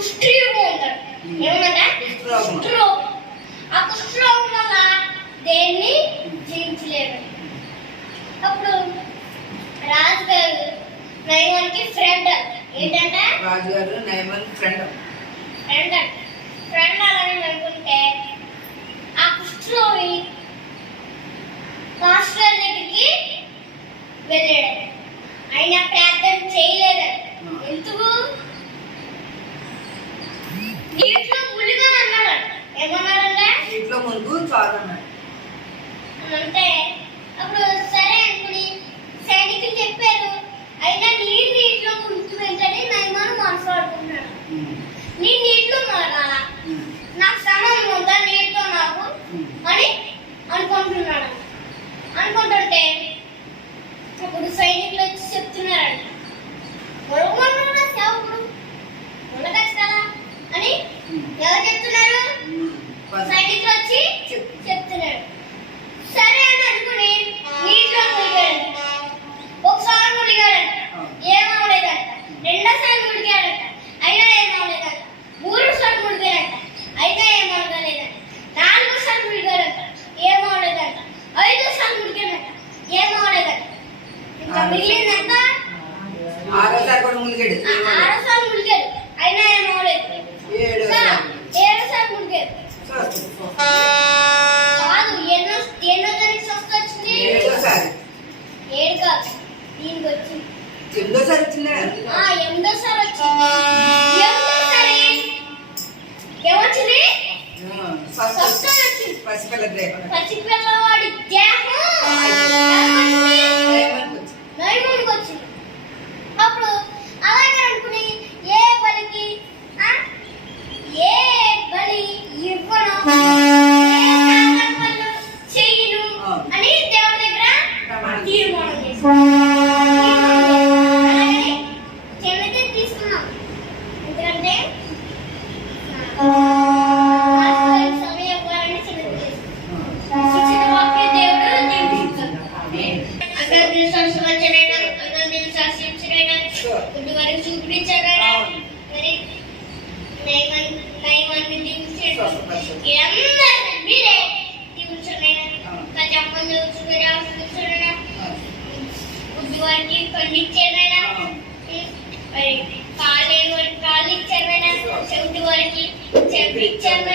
కుష్ఠరోగం అంటారు. ఏమన్నా కుష్ఠరోగం. ఆ కుష్ఠరోగం వల్ల దేన్ని జీవించలేరు. అప్పుడు రాజుగారు నయమాన్కి ఫ్రెండ్. ఏంటంటే రాజుగారు నయమాన్ ఫ్రెండ్ అని అనుకుంటే ఆ కుష్ఠరోగి మాస్టర్ దగ్గరికి వెళ్ళాడు. ఆయన ప్రార్థన చేయలేదు. ఎందుకు? నీటిలో మునిగా అన్నాడు. ఏమన్నాడంటే నీటిలో మునుగు చాలు అన్నాడు. అంటే అప్పుడు సరే అనుకుని సైనికులు చెప్పారు. అయినా నీటిలో మునుగు వెంటనే నయమాను మాట్లాడుకుంటున్నాడు. నీ నీటిలో మునగాల, నాకు సంబంధం ఉందా నీటితో నాకు అని అనుకుంటున్నాడు. అనుకుంటుంటే అప్పుడు సైనికులు వచ్చి చెప్తున్నారంట, మునగమన్నా సేవకుడు మునగచ్చు కదా అని. ఎవరు చెప్తున్నారు? సైనికులు వచ్చి చెప్తున్నారు. సరే అని అనుకుని నీటిలో మునిగాడంట. ఒకసారి మునిగాడంట, ఏమవలేదంట. రెండోసారి మునిగాడంట, అయినా ఏమవలేదంట. మూడోసారి మునిగాడంట, అయినా ఏమవలేదంట. నాలుగోసారి మునిగాడంట, ఏమవలేదంట. ఐదోసారి మునిగాడంట, ఏమవలేదంట. ఇంకా మిగిలిందంట ఆరోసారి కూడా మునిగాడు. ఆరోసారి మునిగాడు, అయినా ఏమవలేదు. ఏడోసారి మునిగాడు. కాదు, ఎన్నో దానికి స్వస్థ వచ్చింది. ఏడు కాదు, దీనికి వచ్చింది. ఎనిమిదోసారి వచ్చిందా? ఎనిమిదోసారి వచ్చింది. ఎనిమిదోసారి ఏమొచ్చింది? స్వస్థ వచ్చింది. పసిపిల్లవాడి దేహం నయమానికి వచ్చింది. అప్పుడు అలాగే అనుకుని ఏ బలి ఇవ్వను, చెయ్యను అని దేవుడి దగ్గర తీర్మానం చేశాను. చిన్నది తీసుకున్నాం. ఎందుకంటే సమయం ఇవ్వాలని చిన్నది తీసుకున్నాం. శిక్షణ వాక్య దేవుడు దీవించాడు. గుడ్డి వారికి చూపించాడు. మరి నయమాన్ని దీవించాడు. మీరే దీవించండి. కజమ్మని చూపించాడు. గుడ్డి వారికి పండించాడు. మరి కాళ్ళు వారికి కాళ్ళు ఇచ్చాడు. చెవిటి వారికి చెవి ఇచ్చాడు.